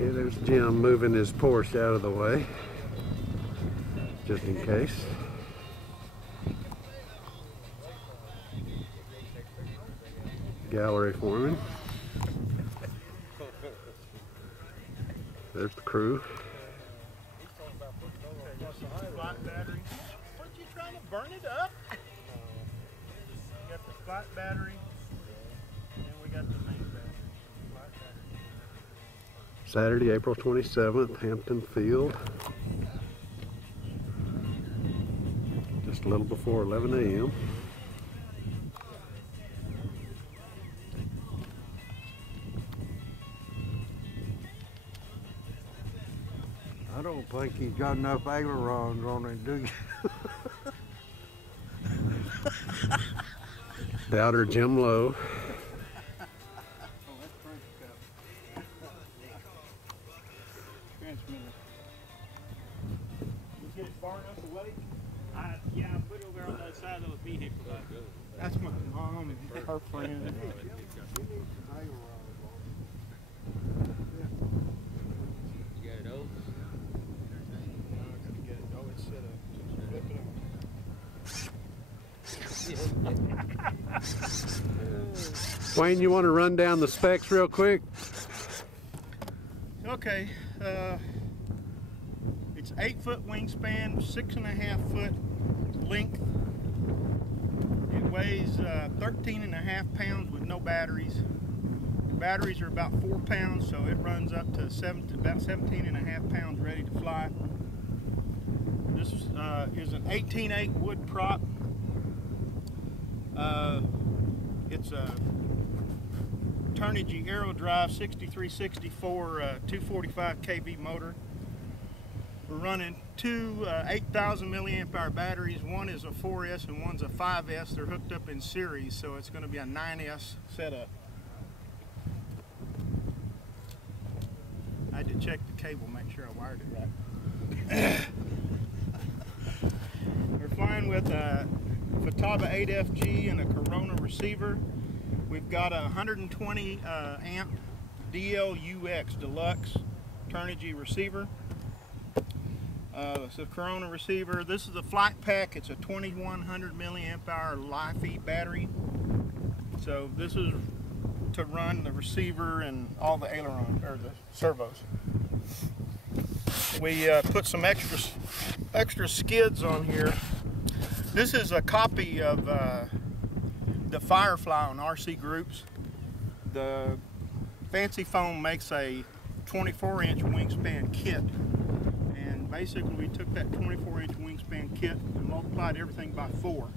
Okay, there's Jim moving his Porsche out of the way, just in case. Gallery forming. There's the crew. Flat battery. What, you trying to burn it up? We got the flat battery, and we got the main battery. Flat battery. Saturday, April 27th, Hampton Field. Just a little before 11 a.m. I don't think he's got enough ailerons on it, do you? Doubter Jim Lowe. Transmitter. You get it far enough away? Yeah, I put it over on the other side of the vehicle. That's my mom and her friend. You need some ailerons You got it over? I gotta get it. Oh, it's set up. Flip it on. Wayne, you want to run down the specs real quick? Okay, it's 8-foot wingspan, 6.5 foot length. It weighs 13.5 pounds with no batteries. The batteries are about 4 pounds, so it runs up to about 17.5 pounds ready to fly. This is an 18/8 wood prop. It's a Tached Aero Drive 6364 245 kV motor. We're running two 8,000 milliamp hour batteries. One is a 4S and one's a 5S. They're hooked up in series, so it's going to be a 9S setup. I had to check the cable, make sure I wired it right. We're flying with a Futaba 8FG and a Corona receiver. We've got a 120 amp DLUX Deluxe Tached receiver. It's a Corona receiver. This is a flight pack. It's a 2100 milliamp hour Li-Fi battery. So this is to run the receiver and all the aileron or the servos. We put some extra skids on here. This is a copy of the FireFly on RC Groups. The Fancy Foam makes a 24-inch wingspan kit, and basically we took that 24-inch wingspan kit and multiplied everything by 4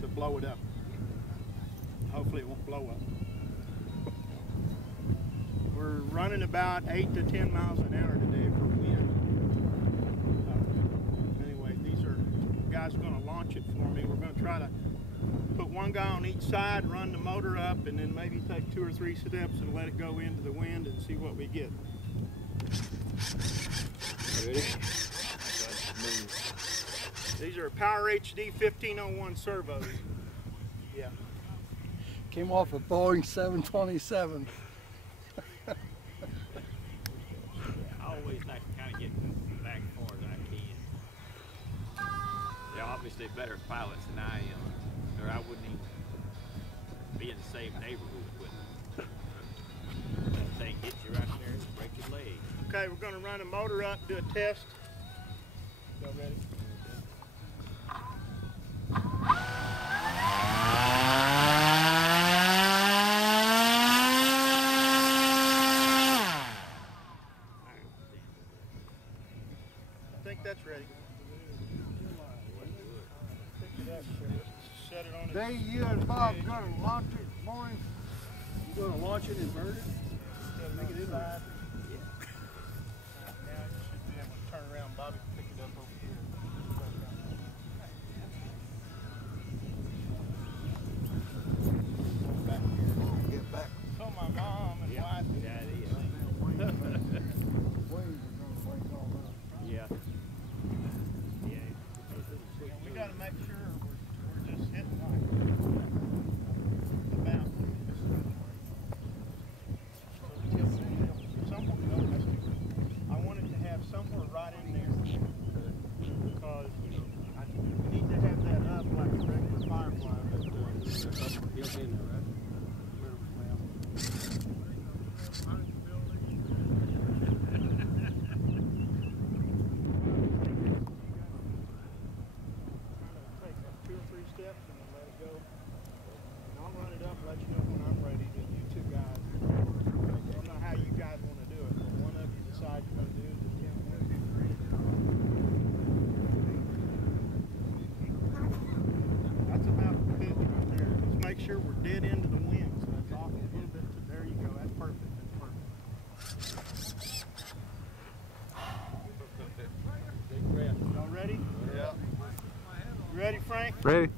to blow it up. Hopefully it won't blow up. We're running about 8 to 10 miles an hour today for wind. Anyway, these are guys are going to launch it for me. We're going to try to put one guy on each side, run the motor up, and then maybe take 2 or 3 steps and let it go into the wind and see what we get. Ready? These are Power HD 1501 servos. Yeah. Came off a Boeing 727. I always like to kind of get back as far as I can. They're obviously better pilots than I am, or I wouldn't even be in the same neighborhood with them. That thing hits you right there and break your leg. Okay, we're going to run a motor up, do a test. Y'all ready? I think that's ready. Pick it up, set it on it. Dave, you and Bob gonna launch it this morning? You going to launch it and burn it? Make it inside. Yeah. Now you should be able to turn around, Bobby, pick it up over here. Back here. Get back. So my mom and wife. Yeah, it is. Yeah. Yeah. We got to make sure we're just hitting like the mountain. Someone noticed. steps and let it go. And I'll run it up and let you know when I'm ready. That you two guys, I don't know how you guys want to do it, but one of you decide you're going to do it. That's about the pitch right there. Just make sure we're dead into the wind. So that's off a little bit. There you go. That's perfect. That's perfect. Y'all ready? Yeah. You ready, Frank? Ready?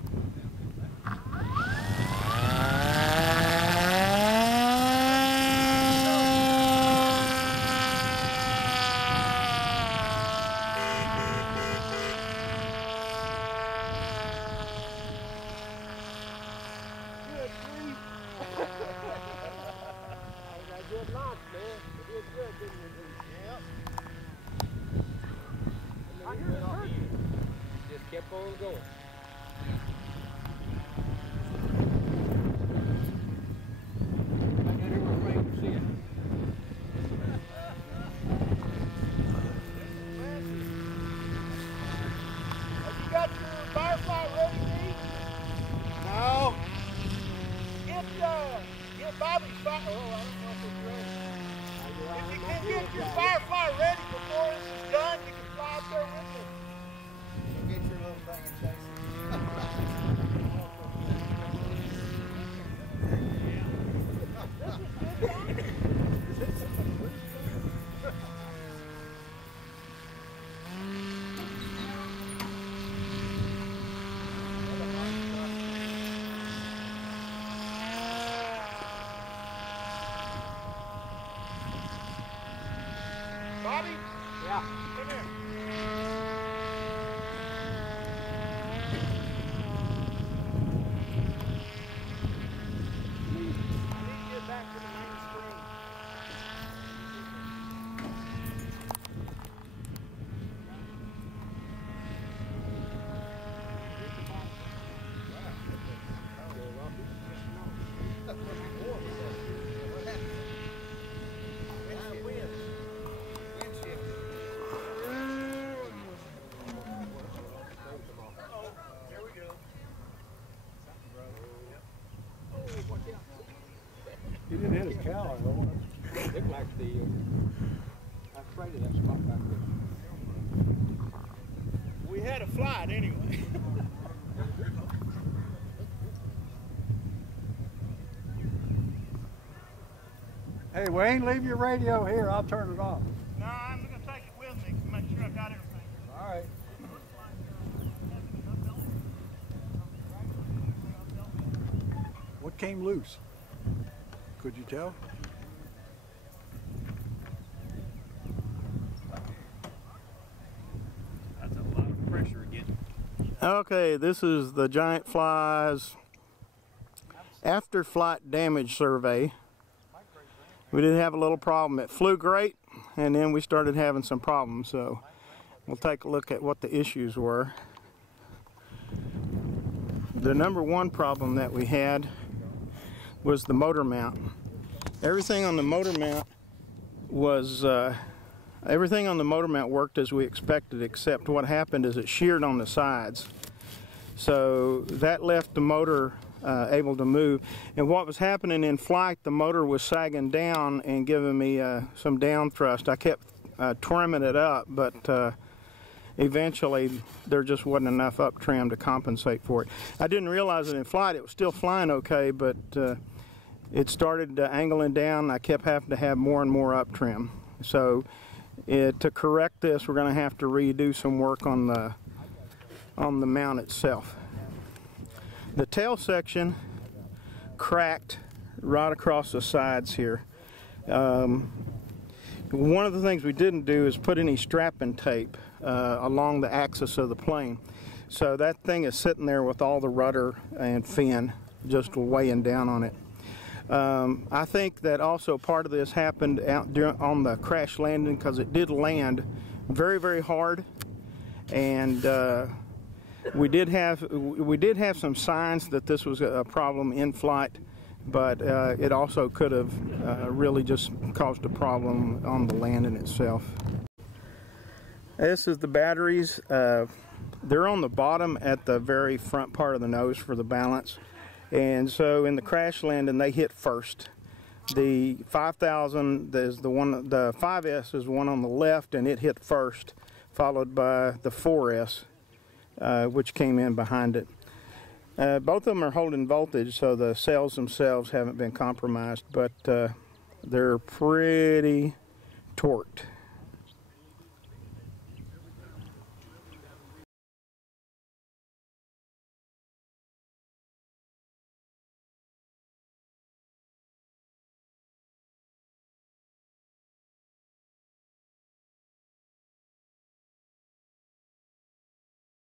Good launch, man. It did good, didn't it? Yep. I hear it hurt. Just kept on going. I got here where Frank can see it. Have you got your FireFly ready, Pete? No. Get Bobby's fire. Oh, I don't know if it's ready. If you can get your FireFly ready before this is done, you can fly up there with it. Get your little thing and chase it. Bobby? Yeah. Come here. I need to get back to the main screen. He didn't hit his cow, though. Looked like I traded that spot back there. We had a flight anyway. Hey, Wayne, leave your radio here. I'll turn it off. No, I'm going to take it with me to make sure I got everything. All right. What came loose? Could you tell? That's a lot of pressure again. Okay, this is the Giant Fly's after flight damage survey. We did have a little problem. It flew great, and then we started having some problems, so we'll take a look at what the issues were. The number one problem that we had was the motor mount. Everything on the motor mount was everything on the motor mount worked as we expected, except what happened is it sheared on the sides. So that left the motor able to move. And what was happening in flight, the motor was sagging down and giving me some down thrust. I kept trimming it up, but eventually there just wasn't enough up trim to compensate for it. I didn't realize it in flight. It was still flying okay, but it started angling down. I kept having to have more and more up trim. So to correct this, we're going to have to redo some work on the mount itself. The tail section cracked right across the sides here. One of the things we didn't do is put any strapping tape along the axis of the plane. So that thing is sitting there with all the rudder and fin just weighing down on it. I think that also part of this happened out on the crash landing, because it did land very, very hard, and we did have some signs that this was a problem in flight, but it also could have really just caused a problem on the landing itself. This is the batteries. They're on the bottom at the very front part of the nose for the balance. And so in the crash landing, they hit first. The 5000 is the one, the 5S is one on the left, and it hit first, followed by the 4S, which came in behind it. Both of them are holding voltage, so the cells themselves haven't been compromised, but they're pretty torqued.